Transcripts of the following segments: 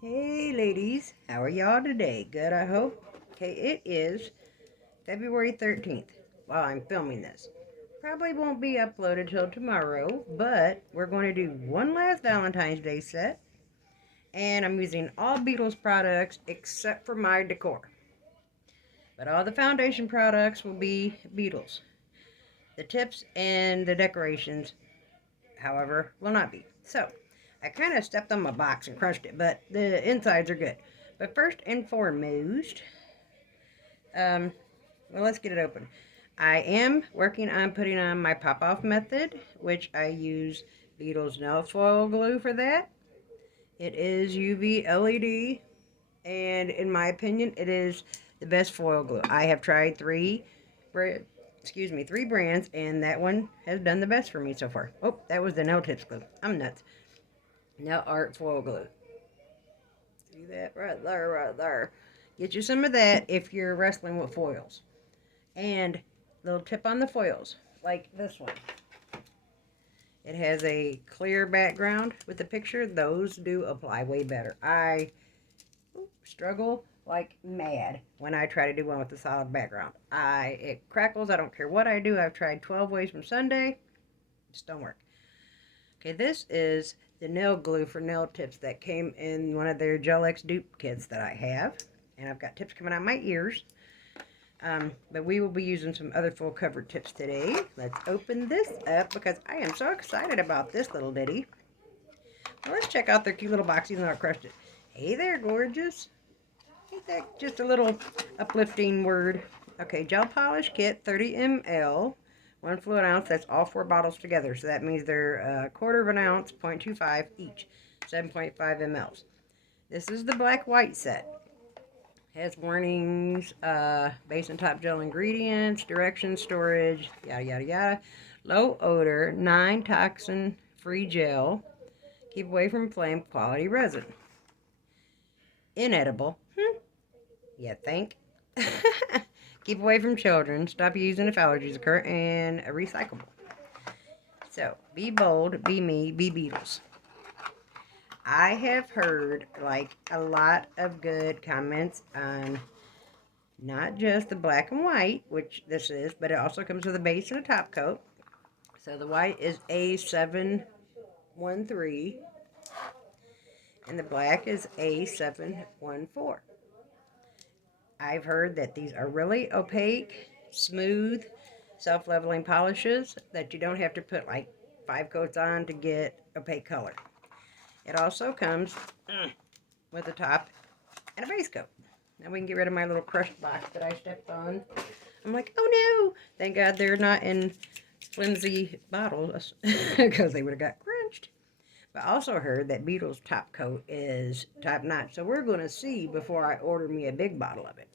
Hey ladies, how are y'all today? Good, I hope. Okay, it is February 13th while I'm filming this. Probably won't be uploaded till tomorrow, but we're going to do one last Valentine's Day set, and I'm using all Beetles products except for my decor. But all the foundation products will be Beetles. The tips and the decorations, however, will not be. So, I kind of stepped on my box and crushed it, but the insides are good. But first and foremost, um, well, let's get it open. I am working on putting on my pop-off method, which I use Beetles nail foil glue for that. It is UV LED, and in my opinion, it is the best foil glue. I have tried three brands, and that one has done the best for me so far. Oh, that was the nail tips glue. I'm nuts. Nail art foil glue. See that right there, right there. Get you some of that if you're wrestling with foils. And little tip on the foils, like this one. It has a clear background with the picture. Those do apply way better. I struggle like mad when I try to do one with a solid background. It crackles. I don't care what I do. I've tried 12 ways from Sunday. It just don't work. Okay, this is the nail glue for nail tips that came in one of their Gel X dupe kits that I have. And I've got tips coming out my ears. But we will be using some other full covered tips today. Let's open this up because I am so excited about this little ditty. Well, let's check out their cute little box, even though I crushed it. Hey there, gorgeous. Ain't that just a little uplifting word? Okay, gel polish kit, 30 ml, 1 fluid ounce. That's all 4 bottles together. So that means they're a quarter of an ounce, 0.25 each, 7.5 mLs. This is the black-white set. Has warnings, base and top gel ingredients, directions, storage, yada yada yada. Low odor, 9 toxin free gel. Keep away from flame, quality resin. Inedible. You think? Keep away from children. Stop using if allergies occur. And recyclable. So, be bold, be me, be Beetles. I have heard like a lot of good comments on not just the black and white, which this is, but it also comes with a base and a top coat. So the white is A713 and the black is A714. I've heard that these are really opaque, smooth, self-leveling polishes that you don't have to put like 5 coats on to get opaque color. It also comes with a top and a base coat. Now we can get rid of my little crushed box that I stepped on. I'm like, oh no! Thank God they're not in flimsy bottles because they would have got crunched. But I also heard that Beetles top coat is top notch. So we're going to see before I order me a big bottle of it.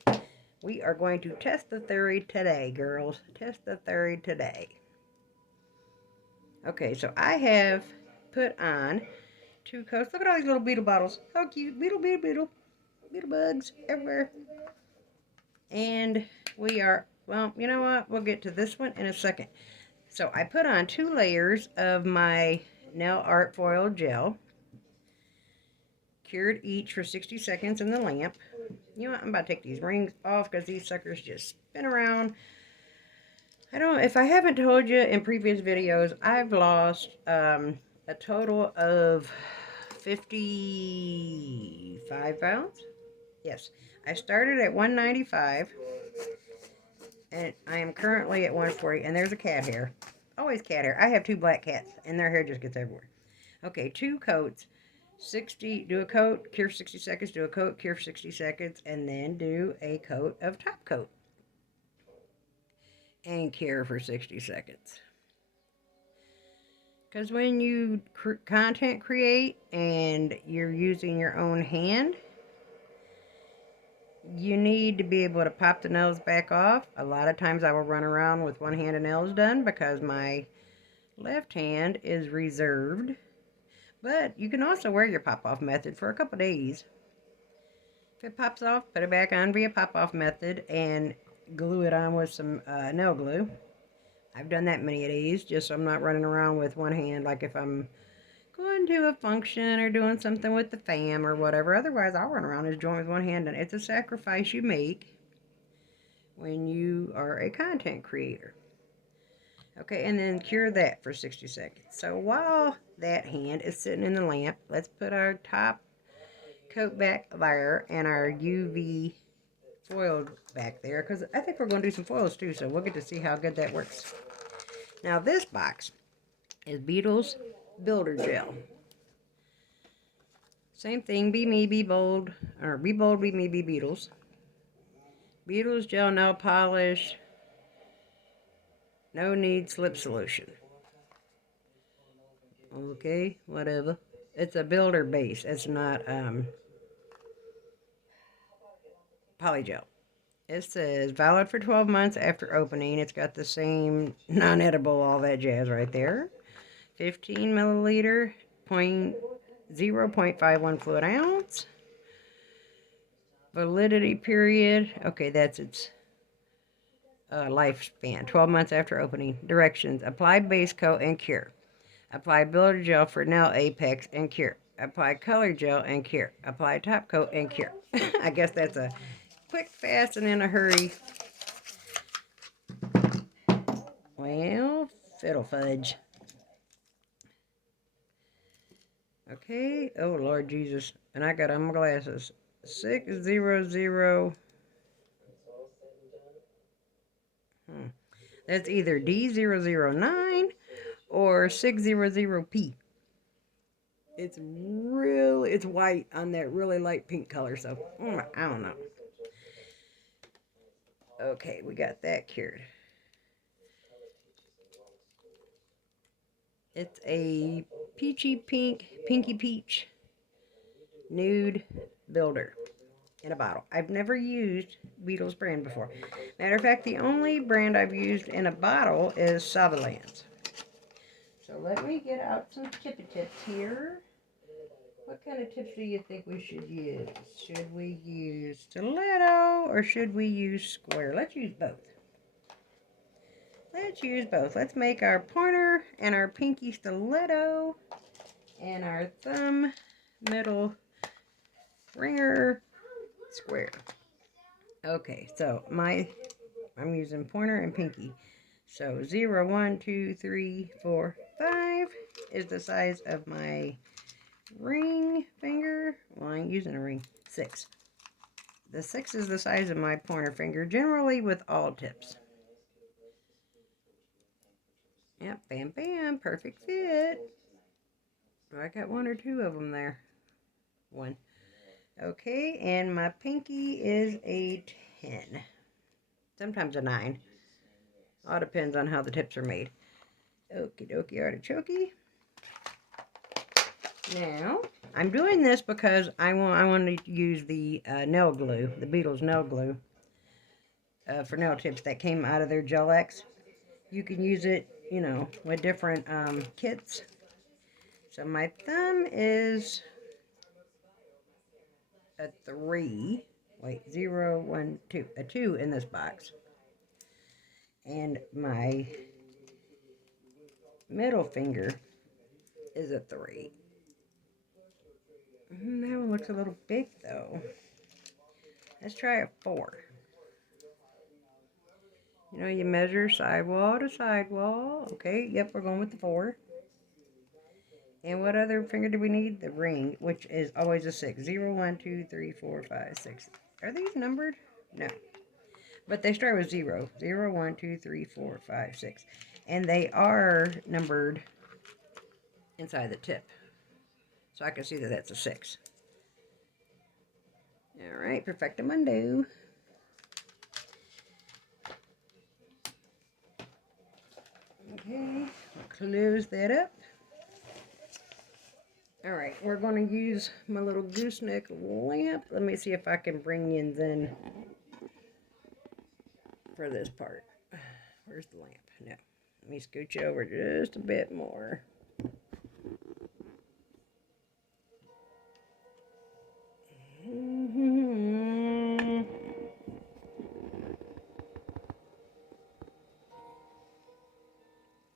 We are going to test the theory today, girls. Test the theory today. Okay, so I have put on 2 coats. Look at all these little beetle bottles. How cute. Beetle, beetle, beetle. Beetle bugs everywhere. And we are, well, you know what? We'll get to this one in a second. So I put on 2 layers of my nail art foil gel. Cured each for 60 seconds in the lamp. You know what? I'm about to take these rings off because these suckers just spin around. I don't, if I haven't told you in previous videos, I've lost a total of 55 pounds. Yes, I started at 195 and I am currently at 140, and there's a cat hair. Always cat hair. I have 2 black cats and their hair just gets everywhere. Okay, 2 coats. 60, do a coat, cure for 60 seconds, do a coat, cure for 60 seconds, and then do a coat of top coat. And cure for 60 seconds. Because when you content create and you're using your own hand, you need to be able to pop the nails back off. A lot of times I will run around with one hand of nails done because my left hand is reserved. But you can also wear your pop-off method for a couple days. If it pops off, put it back on via pop-off method and glue it on with some nail glue. I've done that many of these just so I'm not running around with one hand like if I'm going to a function or doing something with the fam or whatever. Otherwise, I'll run around this joint with one hand, and it's a sacrifice you make when you are a content creator. Okay, and then cure that for 60 seconds. So while that hand is sitting in the lamp, let's put our top coat back there and our UV foil back there, because I think we're going to do some foils too, so we'll get to see how good that works. Now this box is Beetles Builder Gel. Same thing, be me, be bold, or be bold, be me, be Beetles. Beetles Gel Nail Polish, no need slip solution. Okay, whatever. It's a builder base, it's not polygel. It says valid for 12 months after opening. It's got the same non-edible, all that jazz right there. 15 milliliter, 0.51 fluid ounce. Validity period. Okay, that's its lifespan. 12 months after opening. Directions. Apply base coat and cure. Apply builder gel for nail apex and cure. Apply color gel and cure. Apply top coat and cure. I guess that's a quick, fast, and in a hurry. Well, fiddle fudge. Okay. Oh, Lord Jesus. And I got on my glasses. 600. That's either D009 or 600P. It's white on that really light pink color, so I don't know. Okay, we got that cured. It's a peachy pink, pinky peach nude builder in a bottle. I've never used Beetles brand before. Matter of fact, the only brand I've used in a bottle is VALENTINE'S. So let me get out some tippy tips here. What kind of tips do you think we should use? Should we use stiletto or should we use square? Let's use both. Let's make our pointer and our pinky stiletto and our thumb middle ringer square. Okay, so I'm using pointer and pinky. So 0, 1, 2, 3, 4, 5 is the size of my ring finger. Well, I ain't using a ring. 6. The 6 is the size of my pointer finger, generally with all tips. Yep, bam, bam, perfect fit. I got 1 or 2 of them there. 1. Okay, and my pinky is a 10. Sometimes a 9. All depends on how the tips are made. Okie dokie artichokey. Now, I'm doing this because I want to use the nail glue, the Beetles nail glue for nail tips that came out of their Gel X. You can use it, you know, with different kits. So my thumb is a 3. Wait, 0, 1, 2. A 2 in this box. And my middle finger is a 3. That one looks a little big though. Let's try a 4. You know, you measure sidewall to sidewall. Okay, yep, we're going with the 4. And what other finger do we need? The ring, which is always a 6. 0, 1, 2, 3, 4, 5, 6. Are these numbered? No. But they start with 0. 0, 1, 2, 3, 4, 5, 6. And they are numbered inside the tip. So I can see that that's a 6. Alright, perfectamundo. Okay, I'll close that up. Alright, we're going to use my little gooseneck lamp. Let me see if I can bring in then for this part. Where's the lamp? No. Let me scooch over just a bit more.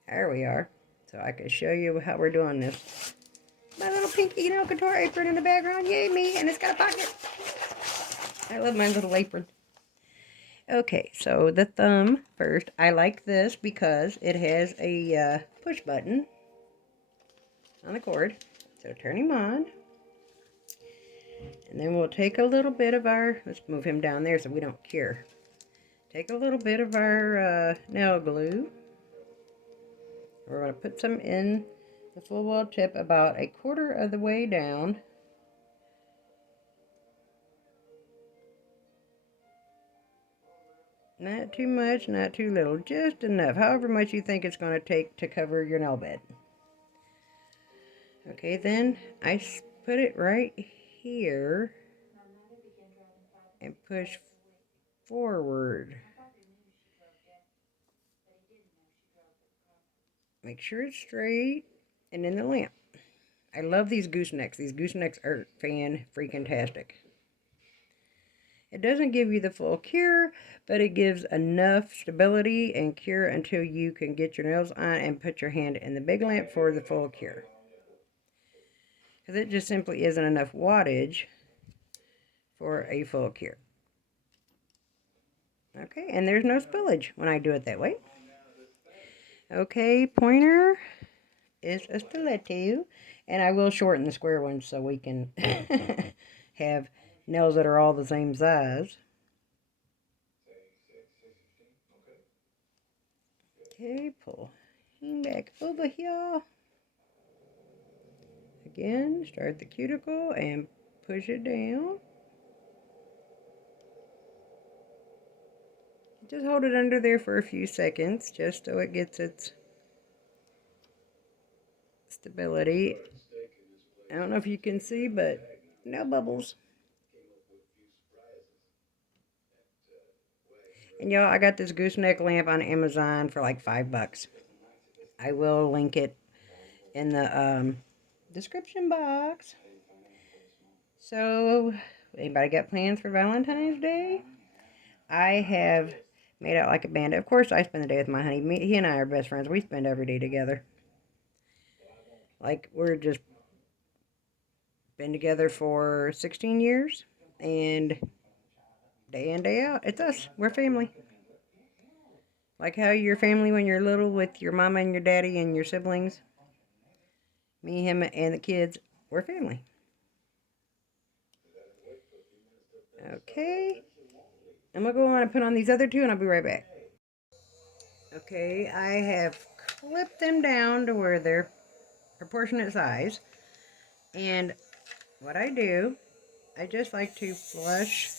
There we are. So I can show you how we're doing this. pinky nail couture apron in the background. Yay, me. And it's got a pocket. I love my little apron. Okay, so the thumb first. I like this because it has a push button on the cord. So turn him on. And then we'll take a little bit of our, let's move him down there so we don't cure. Take a little bit of our nail glue. We're going to put some in the full wall tip about 1/4 of the way down. Not too much, not too little, just enough. However much you think it's going to take to cover your nail bed. Okay, then I put it right here and push forward. Make sure it's straight and in the lamp. I love these goosenecks. These goosenecks are fan-freaking-tastic. It doesn't give you the full cure, but it gives enough stability and cure until you can get your nails on and put your hand in the big lamp for the full cure. Because it just simply isn't enough wattage for a full cure. Okay, and there's no spillage when I do it that way. Okay, pointer is a stiletto, and I will shorten the square ones so we can have nails that are all the same size. Okay, pull him back over here. Again, start the cuticle and push it down. Just hold it under there for a few seconds, just so it gets its stability. I don't know if you can see, but no bubbles. And y'all, I got this gooseneck lamp on Amazon for like $5. I will link it in the description box. So, anybody got plans for Valentine's Day? I have made out like a bandit. Of course, I spend the day with my honey. He and I are best friends. We spend every day together. Like, we're just been together for 16 years. And day in, day out, it's us. We're family. Like how you're family when you're little with your mama and your daddy and your siblings. Me, him, and the kids, we're family. Okay. I'm going to go on and put on these other two, and I'll be right back. Okay, I have clipped them down to where they're proportionate size. And what I do, I just like to flush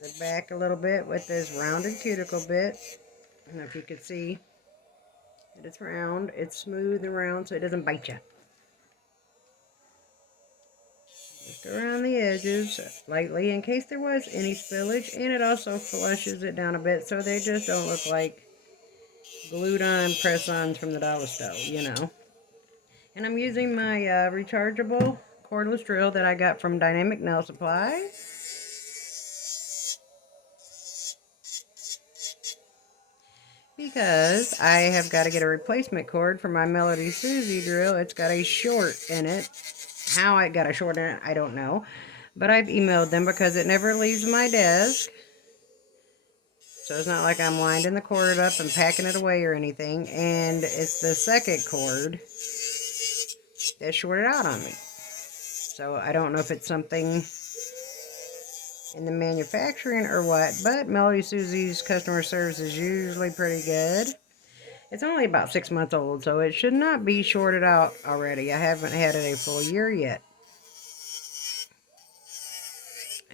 the back a little bit with this rounded cuticle bit. I don't know if you can see that it's round. It's smooth and round so it doesn't bite you. Just around the edges lightly in case there was any spillage, and it also flushes it down a bit so they just don't look like glued on press-ons from the dollar store, you know. And I'm using my rechargeable cordless drill that I got from Dynamic Nail Supply. Because I have got to get a replacement cord for my Melody Susie drill. It's got a short in it. How I got a short in it, I don't know. But I've emailed them because it never leaves my desk. So it's not like I'm winding the cord up and packing it away or anything. And it's the second cord that shorted out on me. So I don't know if it's something in the manufacturing or what. But Melody Susie's customer service is usually pretty good. It's only about 6 months old, so it should not be shorted out already. I haven't had it a full year yet.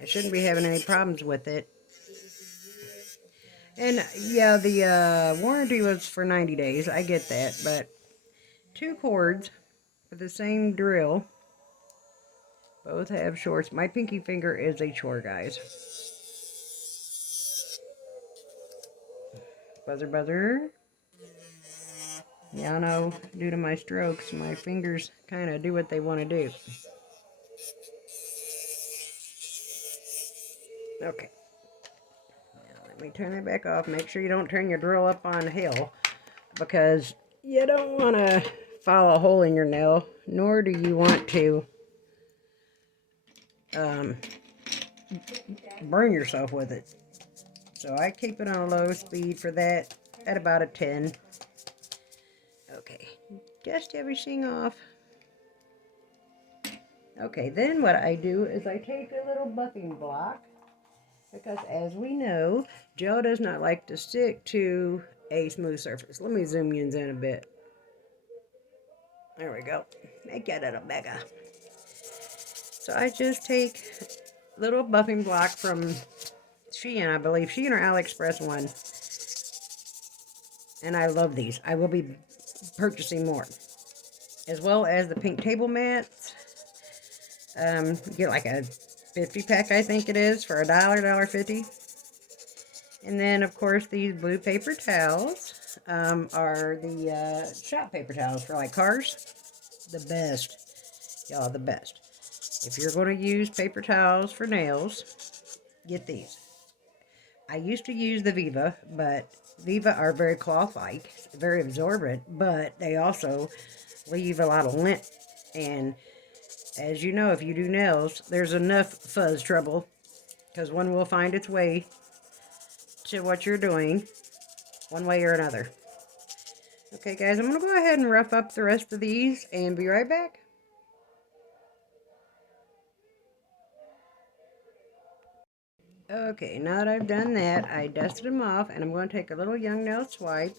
I shouldn't be having any problems with it. And yeah, the warranty was for 90 days. I get that, but 2 cords for the same drill. Both have shorts. My pinky finger is a chore, guys. Buzzer, buzzer. Yeah, I know, due to my strokes, my fingers kind of do what they want to do. Okay. Now let me turn it back off. Make sure you don't turn your drill up on hill, because you don't want to file a hole in your nail, nor do you want to burn yourself with it. So I keep it on a low speed for that at about a 10. Okay, dust everything off. Okay, then what I do is I take a little buffing block, because as we know, gel does not like to stick to a smooth surface. Let me zoom you in a bit. There we go. Make that a little bigger. So I just take a little buffing block from Shein, I believe. Shein or AliExpress one. And I love these. I will be purchasing more. As well as the pink table mats. You get like a 50 pack, I think it is, for $1.50. And then, of course, these blue paper towels are the shop paper towels for like cars. The best. Y'all, the best. If you're going to use paper towels for nails, get these. I used to use the Viva, but Viva are very cloth-like, very absorbent, but they also leave a lot of lint. And as you know, if you do nails, there's enough fuzz trouble, because one will find its way to what you're doing, one way or another. Okay, guys, I'm going to go ahead and rough up the rest of these and be right back. Okay, now that I've done that, I dusted them off, and I'm going to take a little young nail swipe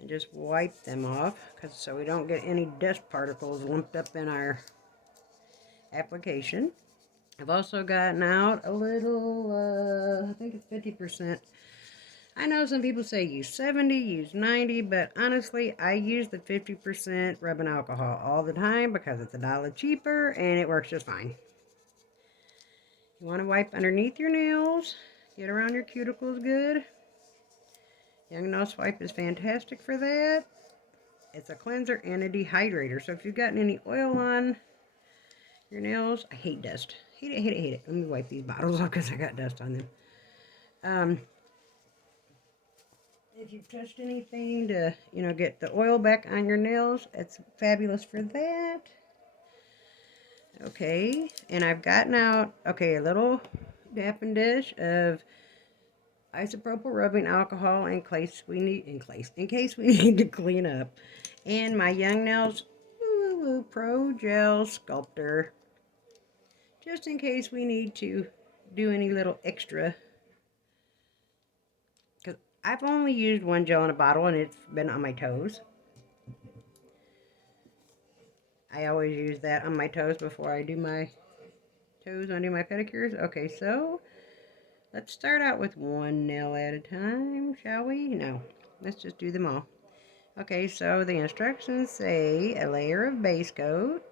and just wipe them off, so we don't get any dust particles lumped up in our application. I've also gotten out a little, I think it's 50%. I know some people say use 70, use 90, but honestly, I use the 50% rubbing alcohol all the time because it's $1 cheaper and it works just fine. You want to wipe underneath your nails, get around your cuticles good. Young nail swipe is fantastic for that. It's a cleanser and a dehydrator, so if you've gotten any oil on your nails, I hate dust. Hate it, hate it, hate it. Let me wipe these bottles off because I got dust on them. If you've touched anything to, get the oil back on your nails, it's fabulous for that. Okay, and I've gotten out, a little dapping dish of isopropyl rubbing alcohol in case we need to clean up. And my Young Nails Pro Gel Sculptor, just in case we need to do any little extra. Because I've only used one gel in a bottle and it's been on my toes. I always use that on my toes before I do my toes, I do my pedicures. Okay, so let's start out with one nail at a time, shall we? No, let's just do them all. Okay, so the instructions say a layer of base coat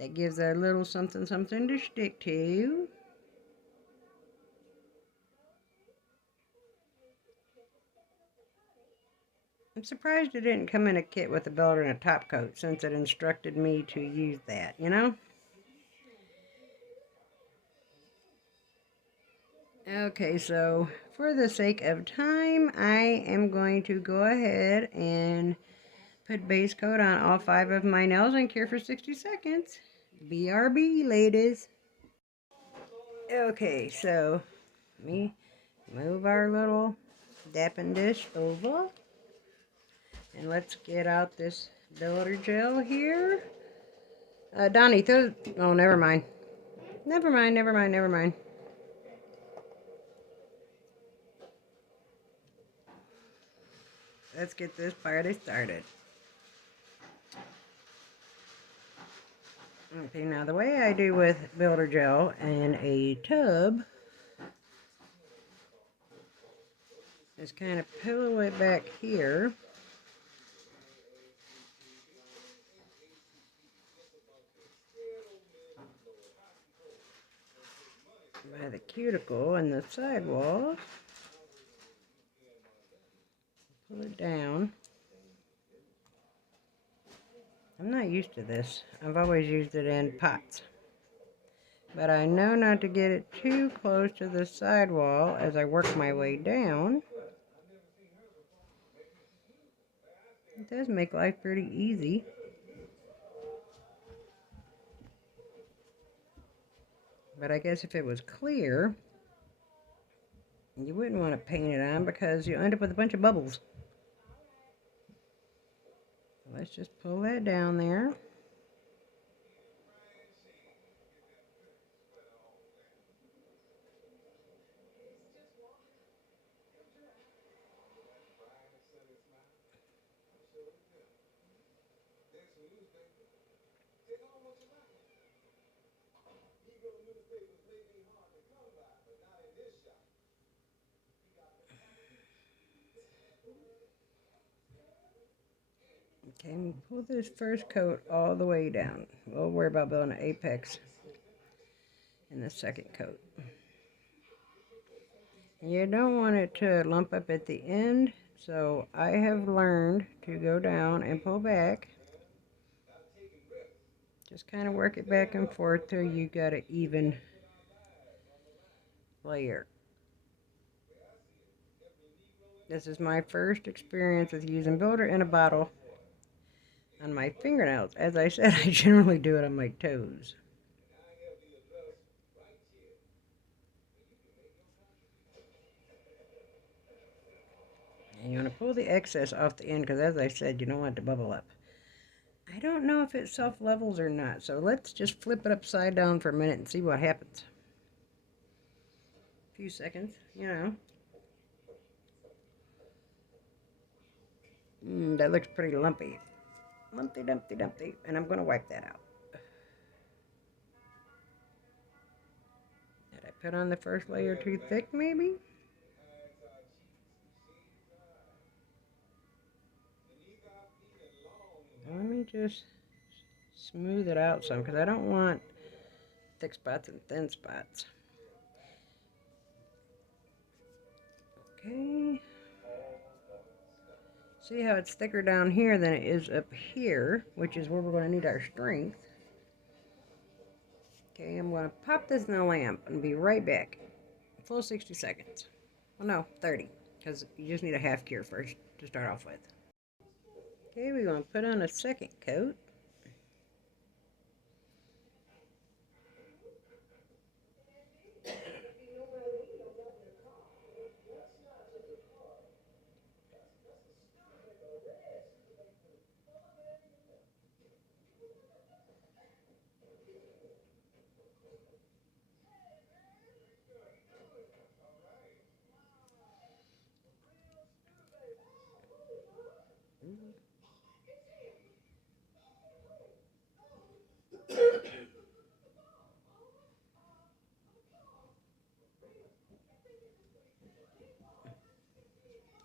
that gives a little something something to stick to. I'm surprised it didn't come in a kit with a builder and a top coat, since it instructed me to use that, Okay, so for the sake of time, I am going to go ahead and put base coat on all 5 of my nails and cure for 60 seconds. BRB, ladies. Okay, so let me move our little dapping dish over. And let's get out this builder gel here. Donnie, oh, never mind. Never mind. Let's get this party started. Okay, now the way I do with builder gel in a tub is kind of pillow it back here. By the cuticle and the sidewall. Pull it down. I'm not used to this. I've always used it in pots. But I know not to get it too close to the sidewall as I work my way down. It does make life pretty easy. But I guess if it was clear, you wouldn't want to paint it on because you end up with a bunch of bubbles. Let's just pull that down there. Okay, pull this first coat all the way down. We'll worry about building an apex in the second coat. You don't want it to lump up at the end, so I have learned to go down and pull back. Just kind of work it back and forth till you got an even layer. This is my first experience with using builder in a bottle on my fingernails. As I said, I generally do it on my toes. And you want to pull the excess off the end because, as I said, you don't want it to bubble up. I don't know if it self-levels or not, so let's just flip it upside down for a minute and see what happens. A few seconds, you know. That looks pretty lumpy. Lumpy, dumpty, dumpty. And I'm going to wipe that out. Did I put on the first layer too thick, maybe? Let me just smooth it out some because I don't want thick spots and thin spots. Okay. See how it's thicker down here than it is up here, which is where we're going to need our strength. Okay, I'm going to pop this in the lamp and be right back. Full 60 seconds. Well, no, 30, because you just need a half cure first to start off with. Okay, we're going to put on a second coat.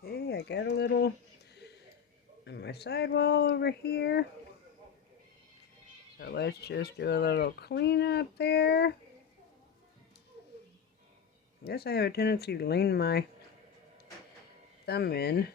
Okay, I got a little on my sidewall over here. So let's just do a little cleanup there. I guess I have a tendency to lean my thumb in.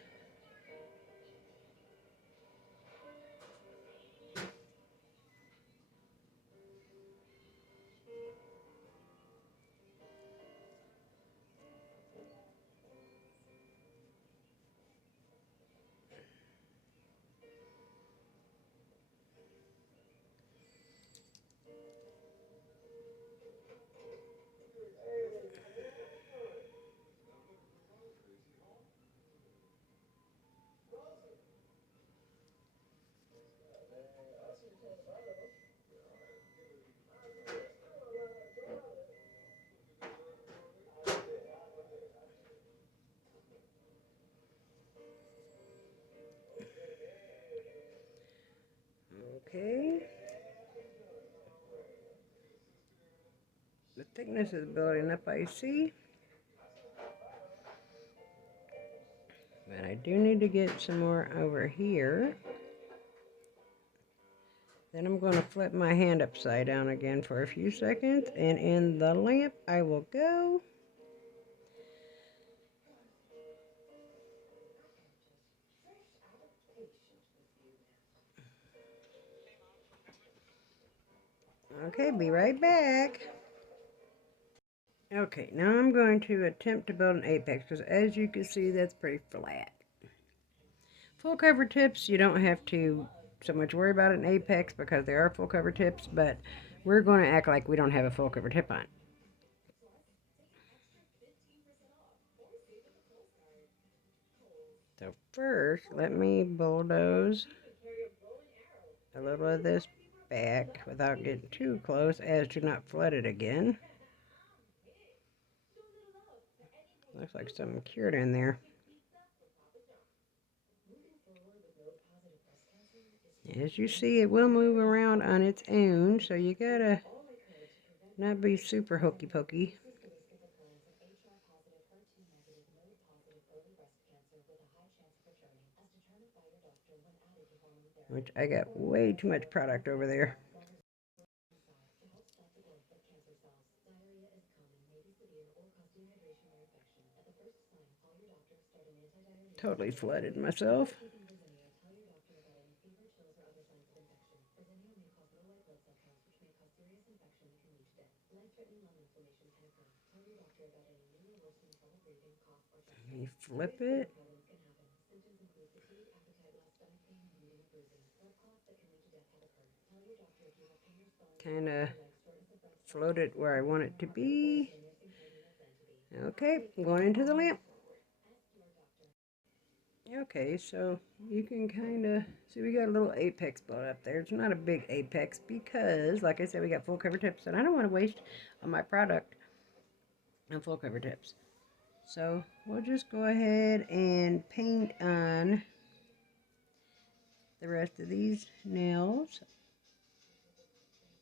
Okay. The thickness is building up, I see. But I do need to get some more over here. Then I'm going to flip my hand upside down again for a few seconds. And in the lamp I will go. Okay, be right back. Okay, now I'm going to attempt to build an apex because as you can see that's pretty flat. Full cover tips, you don't have to so much worry about an apex because they are full cover tips, but we're going to act like we don't have a full cover tip on. So first, let me bulldoze a little of this back without getting too close as to not flood it again. Looks like something cured in there. As you see, it will move around on its own, so you gotta not be super hokey pokey. Which I got way too much product over there. Totally flooded myself. Let me flip it. Kind of float it where I want it to be. Okay, I'm going into the lamp. Okay, so you can kind of see we got a little apex built up there. It's not a big apex because, like I said, we got full cover tips, and I don't want to waste on my product on full cover tips. So we'll just go ahead and paint on the rest of these nails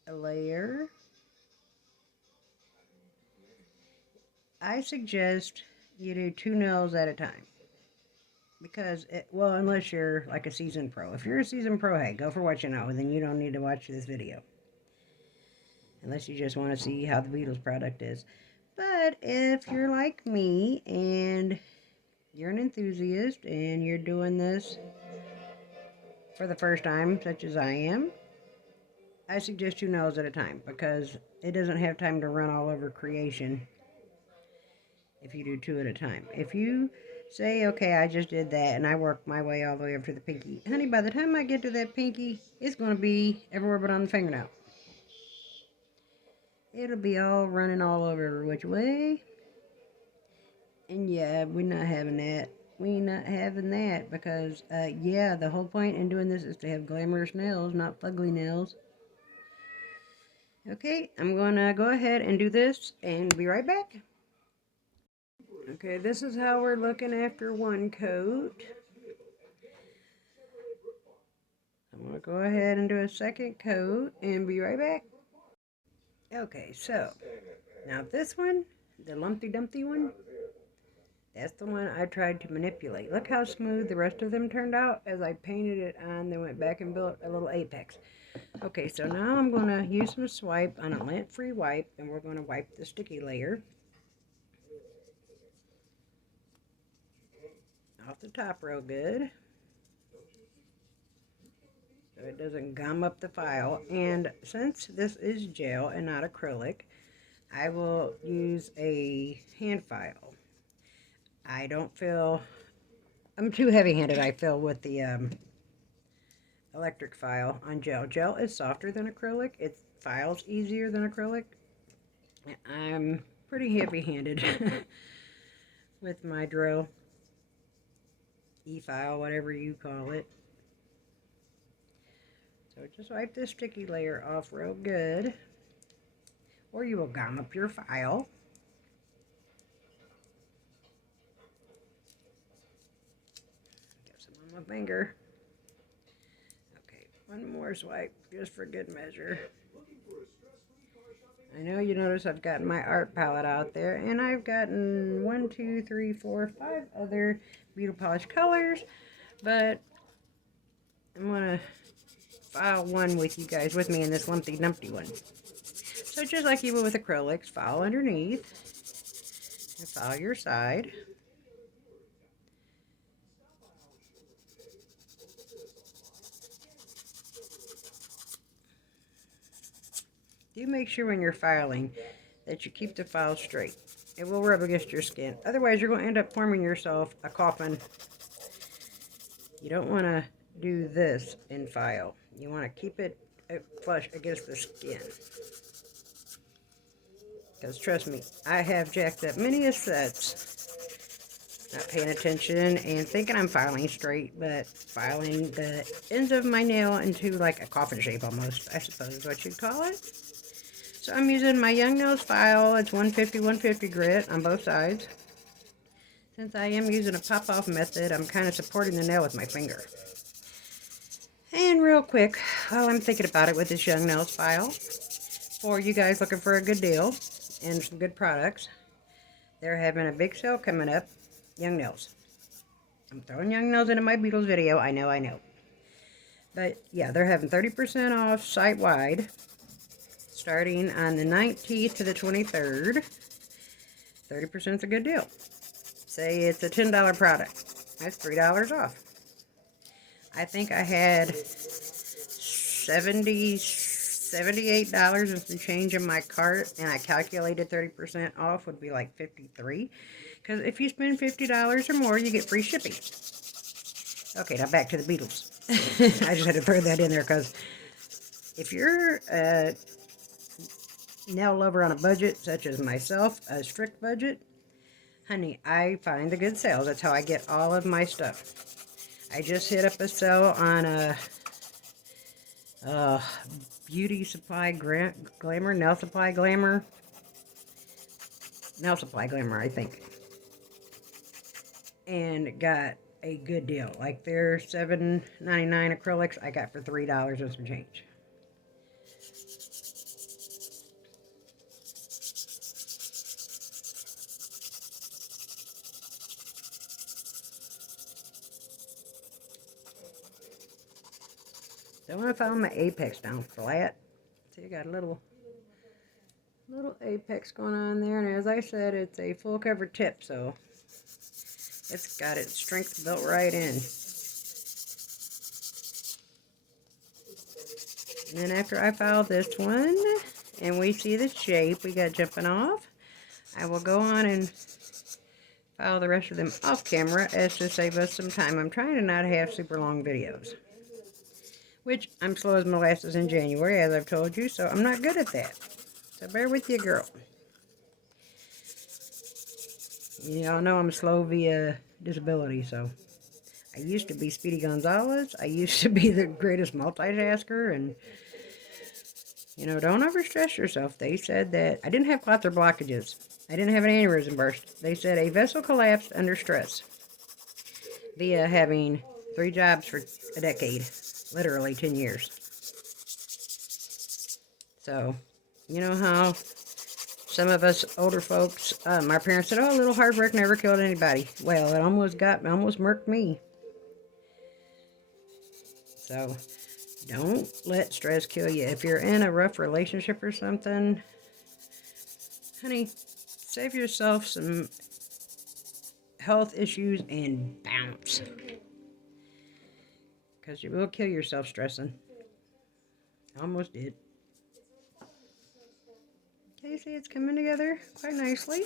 a layer. I suggest you do 2 nails at a time. Because, well, unless you're like a seasoned pro. If you're a seasoned pro, hey, go for what you know. Then you don't need to watch this video. Unless you just want to see how the Beatles product is. But if you're like me and you're an enthusiast and you're doing this for the first time, such as I am, I suggest 2 nails at a time. Because it doesn't have time to run all over creation if you do 2 at a time. If you say, okay, I just did that and I work my way all the way up to the pinky, honey, by the time I get to that pinky, it's going to be everywhere but on the fingernail. It'll be all running all over which way. And yeah, we're not having that. We're not having that because, yeah, the whole point in doing this is to have glamorous nails, not fugly nails. Okay, I'm going to go ahead and do this and be right back. Okay, this is how we're looking after one coat. I'm going to go ahead and do a second coat and be right back. Okay, so now this one, the Lumpty Dumpty one, that's the one I tried to manipulate. Look how smooth the rest of them turned out as I painted it on. They went back and built a little apex. Okay, so now I'm going to use some swipe on a lint-free wipe, and we're going to wipe the sticky layer off the top real good so it doesn't gum up the file. And since this is gel and not acrylic, I will use a hand file. I don't feel, I'm too heavy-handed, I feel, with the electric file on gel. Gel is softer than acrylic. It files easier than acrylic. I'm pretty heavy-handed with my drill. E-file, whatever you call it. So just wipe this sticky layer off real good, or you will gum up your file. Get some on my finger. Okay, one more swipe, just for good measure. I know you notice I've gotten my art palette out there, and I've gotten 1, 2, 3, 4, 5 other Beauty Polish colors, but I'm going to file one with you guys with me in this Lumpty Dumpty one. So just like you would with acrylics, file underneath and file your side. Do make sure when you're filing that you keep the file straight. It will rub against your skin. Otherwise, you're going to end up forming yourself a coffin You don't want to do this in file. You want to keep it flush against the skin. Because trust me, I have jacked up many a sets, not paying attention and thinking I'm filing straight, but filing the ends of my nail into like a coffin shape almost, I suppose is what you'd call it. So I'm using my Young Nails file. It's 150 grit on both sides. Since I am using a pop-off method, I'm kind of supporting the nail with my finger. And real quick, while I'm thinking about it with this Young Nails file, for you guys looking for a good deal and some good products, they're having a big sale coming up. Young Nails. I'm throwing Young Nails into my Beetles video. I know. But yeah, they're having 30% off site-wide, starting on the 19th to the 23rd. 30% is a good deal. Say it's a $10 product. That's $3 off. I think I had $78 and some change in my cart, and I calculated 30% off would be like $53. Because if you spend $50 or more, you get free shipping. Okay, now back to the Beetles. I just had to throw that in there because if you're a nail lover on a budget, such as myself, a strict budget, honey, I find the good sales. That's how I get all of my stuff. I just hit up a sale on a Beauty Supply Glamour, Nail Supply Glamour, I think, and got a good deal. Like their $7.99 acrylics, I got for $3 and some change. Don't want to file my apex down flat. So you got a little apex going on there, and as I said, it's a full cover tip, so it's got its strength built right in. And then after I file this one, and we see the shape we got jumping off, I will go on and file the rest of them off camera as to save us some time. I'm trying to not have super long videos, which I'm slow as molasses in January, as I've told you, so I'm not good at that. So bear with you, girl. Y'all know I'm slow via disability, so I used to be Speedy Gonzalez. I used to be the greatest multitasker, and don't overstress yourself. They said that I didn't have clots or blockages. I didn't have an aneurysm burst. They said a vessel collapsed under stress via having 3 jobs for a decade, literally 10 years. So, you know how some of us older folks, my parents said, oh, a little hard work never killed anybody. Well, it almost murked me. So, don't let stress kill you. If you're in a rough relationship or something, honey, save yourself some health issues and bounce. Because you will kill yourself stressing. Almost did. Okay, see it's coming together quite nicely.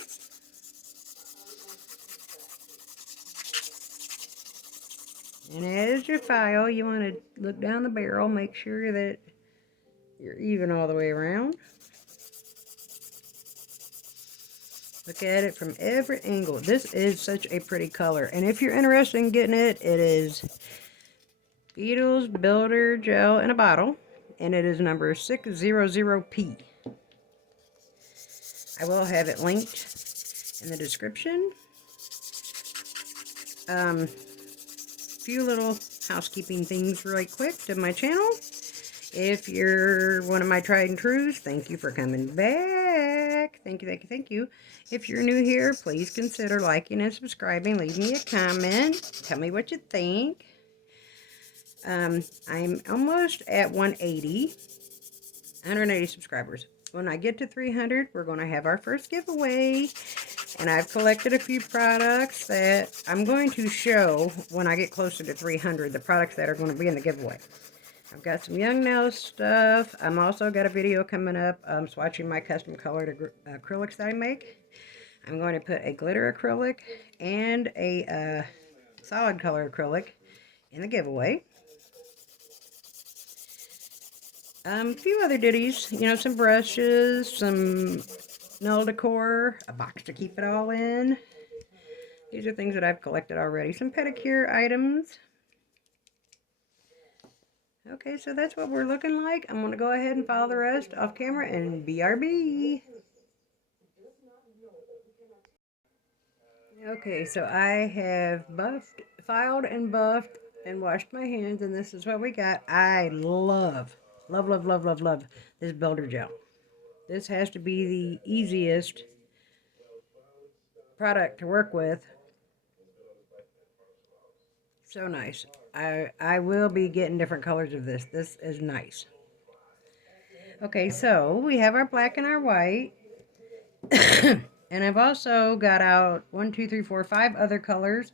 And as you file, you want to look down the barrel, make sure that you're even all the way around. Look at it from every angle. This is such a pretty color. And if you're interested in getting it, it is Beetles Builder Gel in a bottle. And it is number 600P. I will have it linked in the description. Few little housekeeping things really quick to my channel. If you're one of my tried and trues, thank you for coming back. Thank you. If you're new here, please consider liking and subscribing. Leave me a comment. Tell me what you think. I'm almost at 180 subscribers. When I get to 300, we're going to have our first giveaway. And I've collected a few products that I'm going to show when I get closer to 300, the products that are going to be in the giveaway. I've got some Young Nails stuff. I'm also got a video coming up swatching my custom colored acrylics that I make. I'm going to put a glitter acrylic and a solid color acrylic in the giveaway. A few other ditties, you know, some brushes, some nail decor, a box to keep it all in. These are things that I've collected already. Some pedicure items. Okay, so that's what we're looking like. I'm going to go ahead and file the rest off camera and BRB. Okay, so I have filed and buffed and washed my hands, and this is what we got. I love this builder gel. This has to be the easiest product to work with. So nice. I will be getting different colors of this. This is nice. Okay, so we have our black and our white. And I've also got out 1, 2, 3, 4, 5 other colors.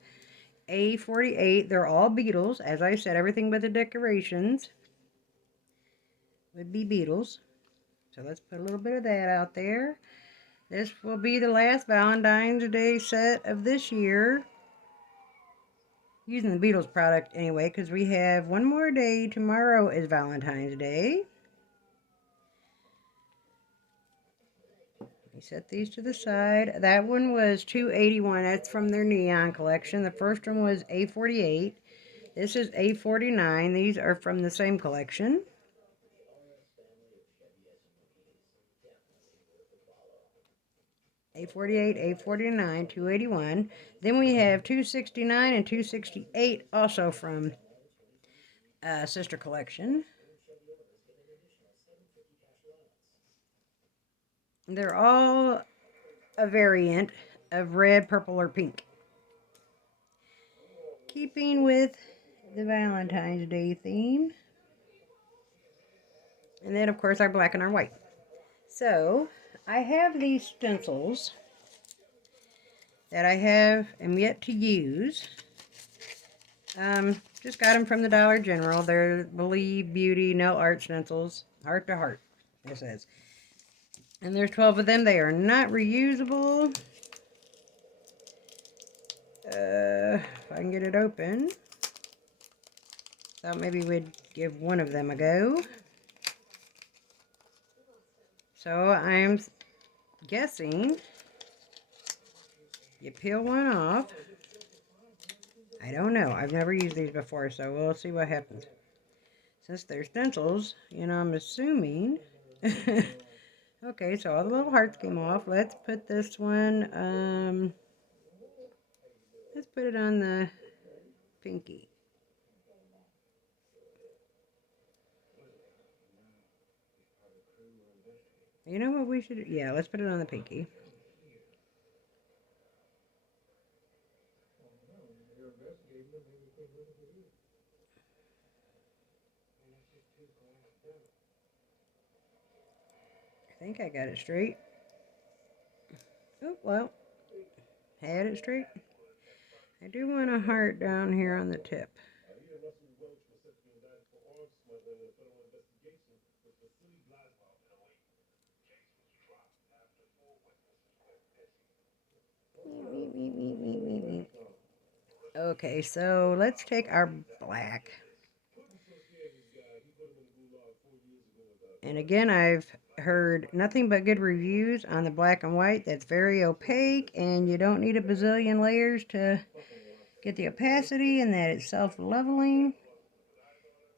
A48. They're all Beetles. As I said, everything but the decorations would be Beetles. So let's put a little bit of that out there. This will be the last Valentine's Day set of this year. Using the Beetles product anyway, because we have one more day. Tomorrow is Valentine's Day. We set these to the side. That one was $2.81. That's from their neon collection. The first one was A48. This is A49. These are from the same collection. A48, A49, 281. Then we have 269 and 268, also from sister collection. They're all a variant of red, purple, or pink. Keeping with the Valentine's Day theme. And then, of course, our black and our white. So, I have these stencils that I am yet to use. Just got them from the Dollar General. They're Believe Beauty No Art stencils. Heart to heart, it says. And there's 12 of them. They are not reusable. If I can get it open. Thought maybe we'd give one of them a go. So I'm guessing you peel one off. I don't know. I've never used these before, so we'll see what happens. Since they're stencils, you know, I'm assuming. Okay, so all the little hearts came off. Let's put this one, let's put it on the pinky. You know what we should do? Yeah, let's put it on the pinky. I think I got it straight. Oh, well, had it straight. I do want a heart down here on the tip. Okay, so let's take our black. And again, I've heard nothing but good reviews on the black and white. That's very opaque, and you don't need a bazillion layers to get the opacity, and that it's self-leveling.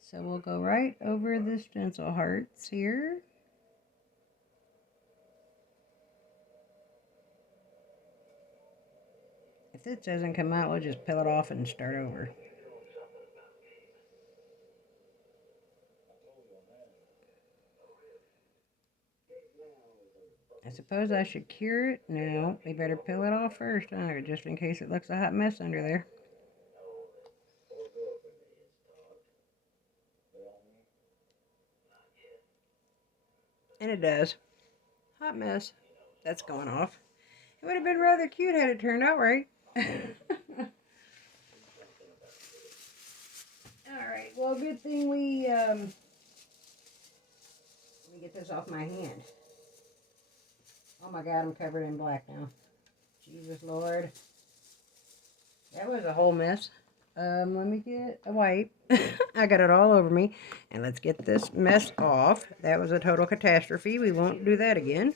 So we'll go right over the stencil hearts here. If this doesn't come out, we'll just peel it off and start over. I suppose I should cure it. No, we better peel it off first, just in case it looks a hot mess under there. And it does. Hot mess. That's going off. It would have been rather cute had it turned out right. Alright, well, good thing we let me get this off my hand. Oh my God, I'm covered in black now. Jesus Lord. That was a whole mess. Let me get a wipe. I got it all over me. And let's get this mess off. That was a total catastrophe. We won't do that again.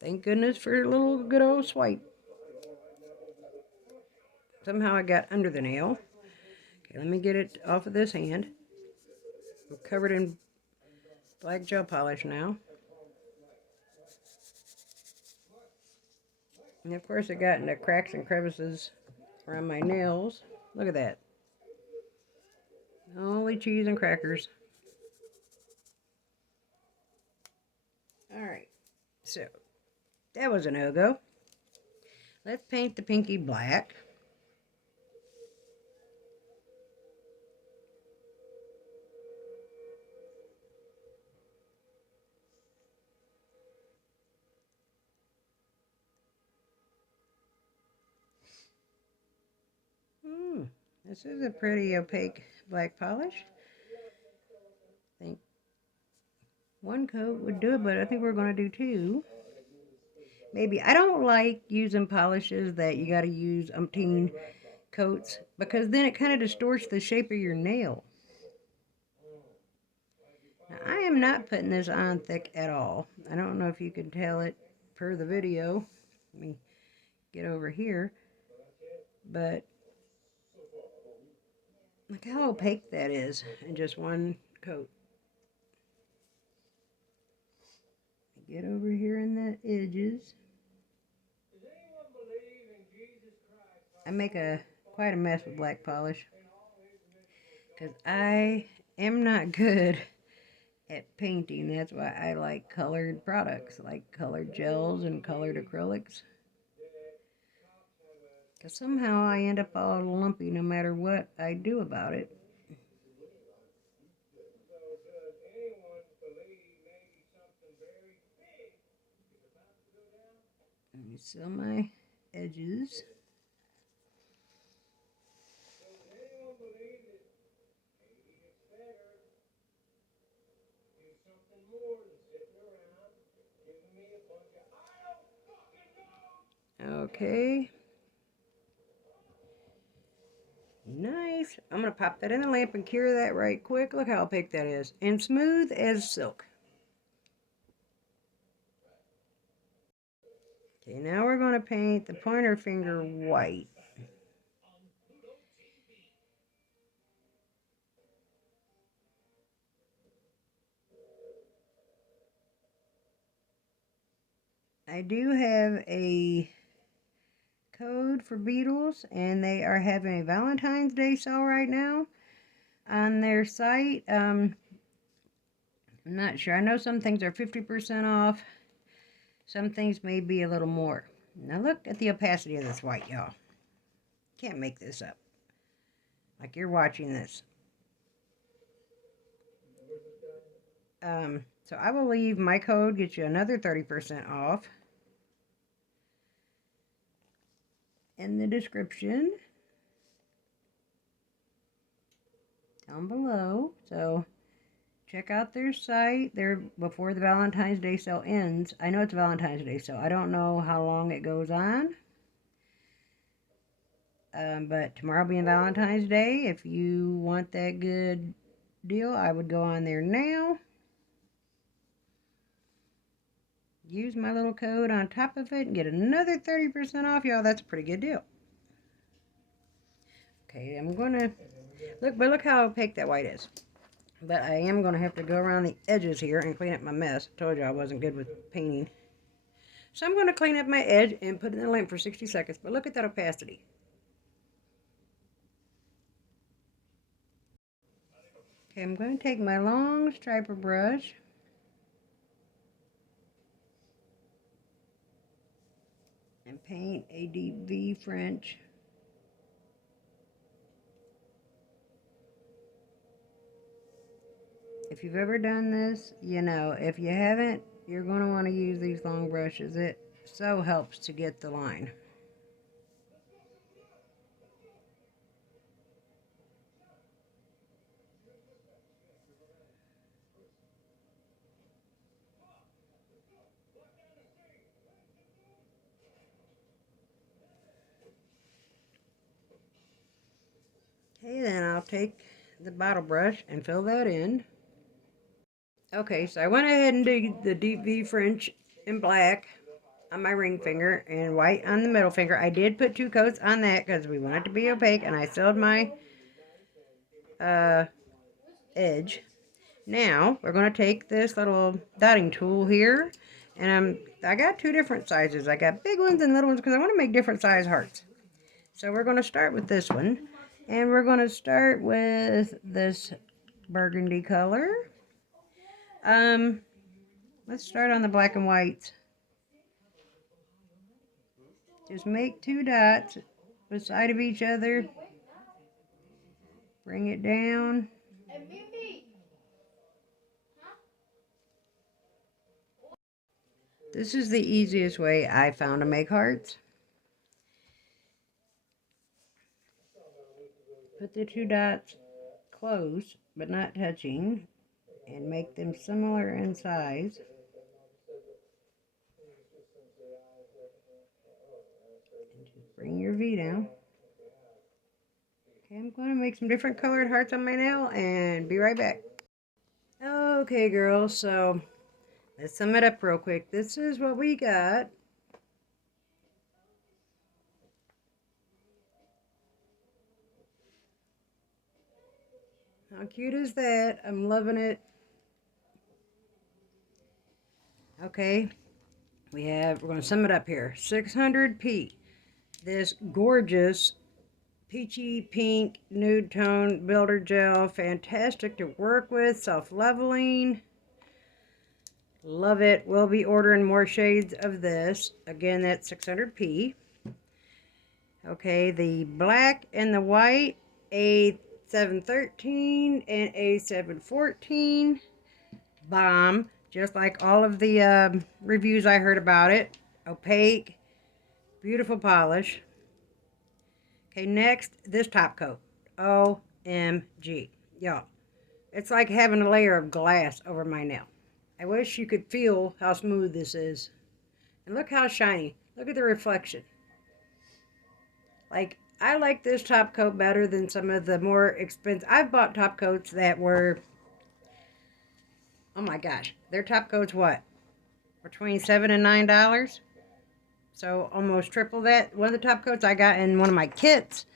Thank goodness for a little good old swipe. Somehow I got under the nail. Okay, let me get it off of this hand. We're covered in black gel polish now. And of course it got into cracks and crevices around my nails. Look at that. Only cheese and crackers. Alright, so that was a no-go. Let's paint the pinky black. This is a pretty opaque black polish. I think one coat would do it, but I think we're going to do two. Maybe. I don't like using polishes that you got to use umpteen coats because then it kind of distorts the shape of your nail. Now, I am not putting this on thick at all. I don't know if you can tell it per the video. Let me get over here. But look how opaque that is in just one coat. Get over here in the edges. I make quite a mess with black polish because I am not good at painting. That's why I like colored products, like colored gels and colored acrylics. Because somehow I end up all lumpy no matter what I do about it. Let me seal my edges. Okay. Nice. I'm going to pop that in the lamp and cure that right quick. Look how opaque that is. And smooth as silk. Okay, now we're going to paint the pointer finger white. I do have a code for Beetles, and they are having a Valentine's Day sale right now on their site. I'm not sure. I know some things are 50% off. Some things may be a little more. Now look at the opacity of this white, y'all. Can't make this up. Like you're watching this. So I will leave my code, get you another 30% off in the description down below. So check out their site. They're before the Valentine's Day sale ends. I know it's Valentine's Day, so I don't know how long it goes on. But tomorrow being Valentine's Day, if you want that good deal, I would go on there now. Use my little code on top of it and get another 30% off, y'all. That's a pretty good deal. Okay, I'm going to look how opaque that white is. But I am going to have to go around the edges here and clean up my mess. I told you I wasn't good with painting. So I'm going to clean up my edge and put it in the lamp for 60 seconds. But look at that opacity. Okay, I'm going to take my long striper brush. And paint a deep V French. If you've ever done this, you know. If you haven't, you're going to want to use these long brushes. It so helps to get the line. Okay, then I'll take the bottle brush and fill that in. Okay, so I went ahead and did the deep V French in black on my ring finger and white on the middle finger. I did put 2 coats on that because we want it to be opaque, and I sealed my edge. Now we're going to take this little dotting tool here, and I got 2 different sizes. I got big ones and little ones because I want to make different size hearts. So we're going to start with this one, and we're going to start with this burgundy color. Let's start on the black and white. Just make 2 dots beside of each other. Bring it down. This is the easiest way I found to make hearts. Put the 2 dots close, but not touching, and make them similar in size. And just bring your V down. Okay, I'm going to make some different colored hearts on my nail and be right back. Okay, girls, so let's sum it up real quick. This is what we got. How cute is that? I'm loving it. Okay, we're going to sum it up here. 600p. This gorgeous peachy pink nude tone builder gel. Fantastic to work with. Self-leveling. Love it. We'll be ordering more shades of this. Again, that's 600p. Okay, the black and the white. A713 and A714. Bomb. Just like all of the reviews I heard about it. Opaque. Beautiful polish. Okay, next, this top coat. OMG. Y'all, it's like having a layer of glass over my nail. I wish you could feel how smooth this is. And look how shiny. Look at the reflection. Like, I like this top coat better than some of the more expensive. I've bought top coats that were, oh my gosh, their top coats what? Between $7 and $9. So almost triple that. One of the top coats I got in one of my kits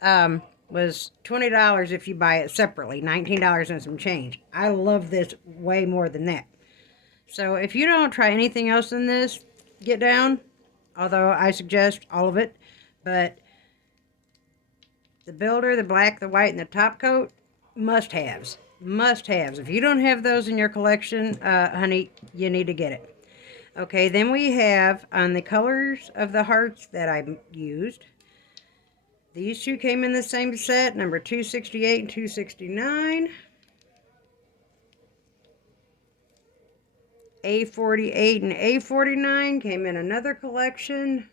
was $20 if you buy it separately. $19 and some change. I love this way more than that. So if you don't try anything else in this, get down. Although I suggest all of it. But the builder, the black, the white, and the top coat, must-haves. Must-haves. If you don't have those in your collection, honey, you need to get it. Okay, then we have on the colors of the hearts that I used. These 2 came in the same set, number 268 and 269. A48 and A49 came in another collection.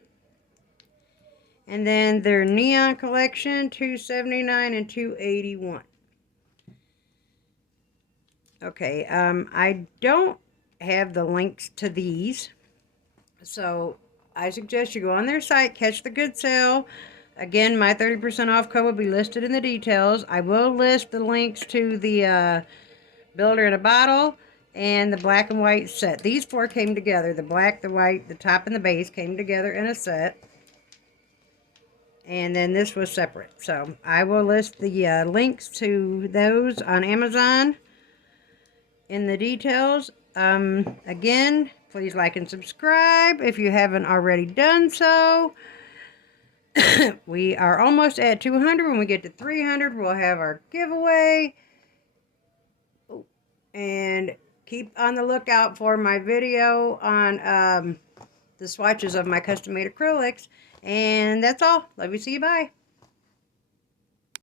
And then their neon collection, 279 and 281. Okay, I don't have the links to these, so I suggest you go on their site, catch the good sale. Again, my 30% off code will be listed in the details. I will list the links to the builder in a bottle and the black and white set. These 4 came together. The black, the white, the top, and the base came together in a set. And then this was separate. So I will list the links to those on Amazon in the details. Again, please like and subscribe if you haven't already done so. We are almost at 200. When we get to 300, we'll have our giveaway. And keep on the lookout for my video on the swatches of my custom-made acrylics. And that's all. Love you. See you. Bye.